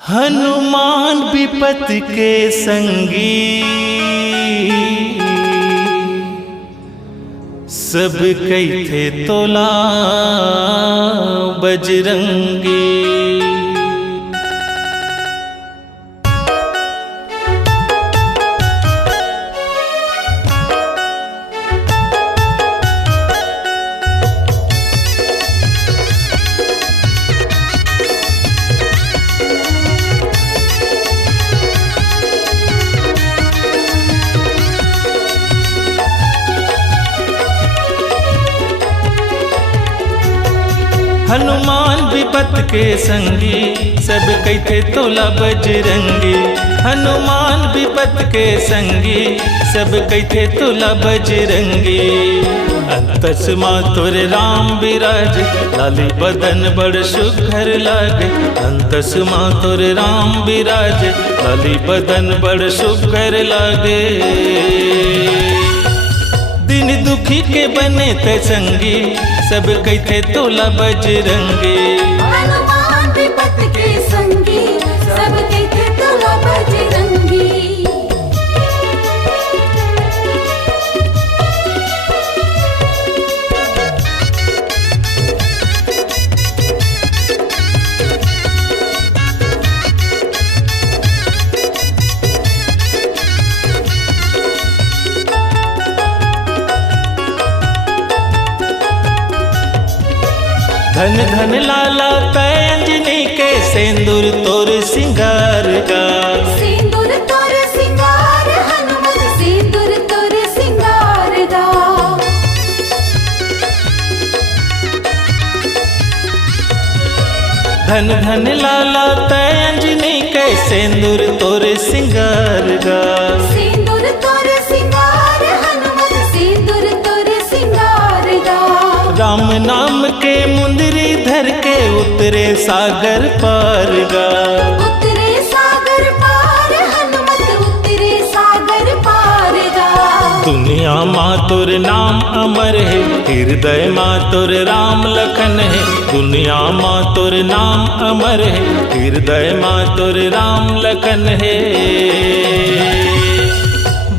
हनुमान विपत के संगी, सब कई थे तोला बजरंगी। हनुमान विपत के संगी, सब कई थे तोला बजरंगी। हनुमान विपत के संगी, सब कई थे तोला बजरंगी। अंतस मातुर राम विराज, लाली बदन बड़ सुघर लागे। अंतस मातुर राम विराज, लाली बदन बड़ सुघर लागे। दिन दुखी के बने थे संगी, सब कई थे तोला बजरंगी। हनुमान विपत के संगी, सब कई थे तोला बजरंगी। धन धन लाला तय अंजनी के, सेंदूर तोर सिंगार गा। सिंदूर तोर सिंगार हनुमत, सिंदूर तोर सिंगार गा। धन धन लाला तय अंजनी के, सेंदूर तोर सिंगार गा। सिंदूर तोर सिंगार हनुमत, सिंदूर तोर सिंगार गा। राम नाम के मुंदरी धर के, उतरे सागर पार गा। उतरे सागर पार हनुमत, उतरे सागर पार गा। दुनिया मातुर नाम अमर है, हृदय मातुर राम लखन है। दुनिया मातुर नाम अमर है, हृदय मातुर राम लखन है।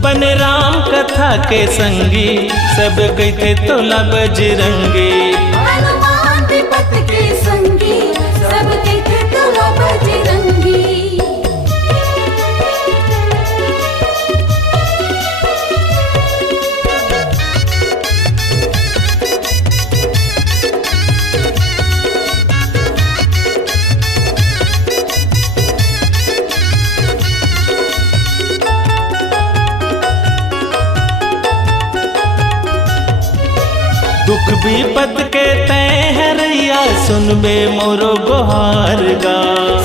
बने राम कथा के संगी, सब कई थे तोला बजरंगी। हनुमान विपत के संगी, सब कई थे तोला बजरंगी। दुख विपत के तय हरैया, सुनबे मोरो गुहार गा।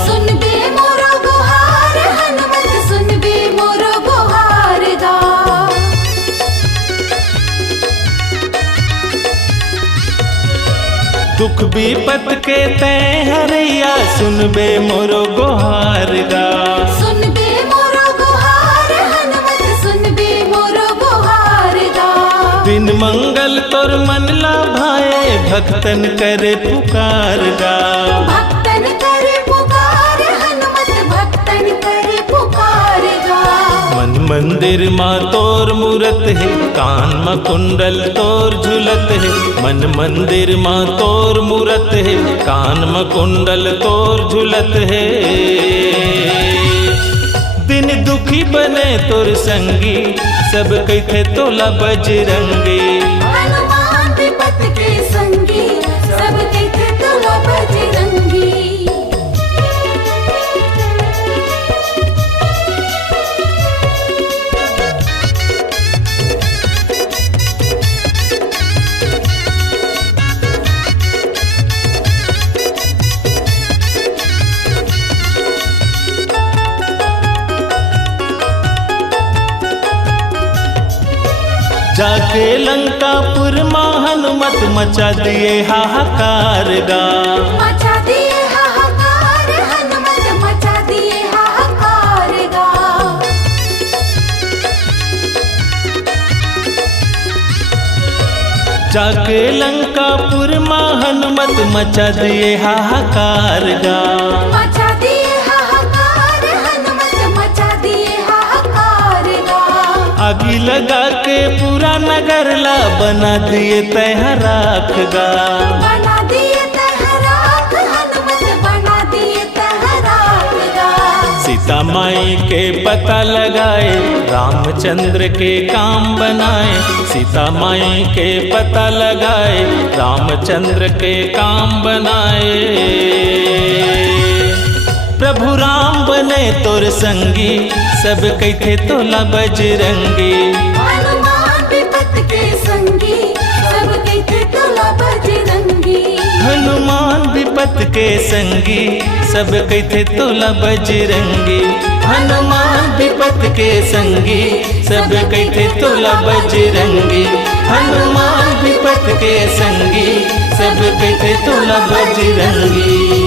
सुनबे मोरो गुहार हनुमत, सुनबे मोरो गुहार गा। दुख विपत के तय हरैया, सुनबे मोरो गुहार गा। सुनबे मोरो गुहार हनुमत, सुनबे मोरो गुहार गा। दिन मंगल तोर मन ला भाए, भक्तन करे पुकार गा। भक्तन करे पुकार हनुमत, भक्तन करे पुकार गा। मन मंदिर माँ तोर मूरत है, कान में कुंडल तोर झुलत है। मन मंदिर माँ तोर मूरत है, कान में कुंडल तोर झुलत है। दिन दुखी बने तोर संगी, सब कई थे तोला बजरंगी। हनुमान विपत के संगी, सब कई थे तोला बजरंगी। जाके लंकापुर माँ हनुमत, मचा दिए हाहाकार गा। मचा दिए हाहाकार हनुमत, मचा दिए हाहाकार गा। जाके लंकापुर माँ हनुमत मचा दिए हाहाकार गा। मचा दिए हाहाकार आगी लगा के पूरा नगर ला बना दिए तय राख गा। बना दिए तहराक हनुमत बना दिए तहराक गा। सीता माई के पता लगाए रामचंद्र के काम बनाए। सीता माई के पता लगाए रामचंद्र के काम बनाए। प्रभु राम बने तोर संगी सब कहते तोला बजरंगी। हनुमान विपत के संगी सब कहते तोला बजरंगी। हनुमान विपत के संगी सब कहते तोला बजरंगी। हनुमान विपत के संगी सब कहते तोला बजरंगी। हनुमान विपत के संगी सब कहते तोला बजरंगी।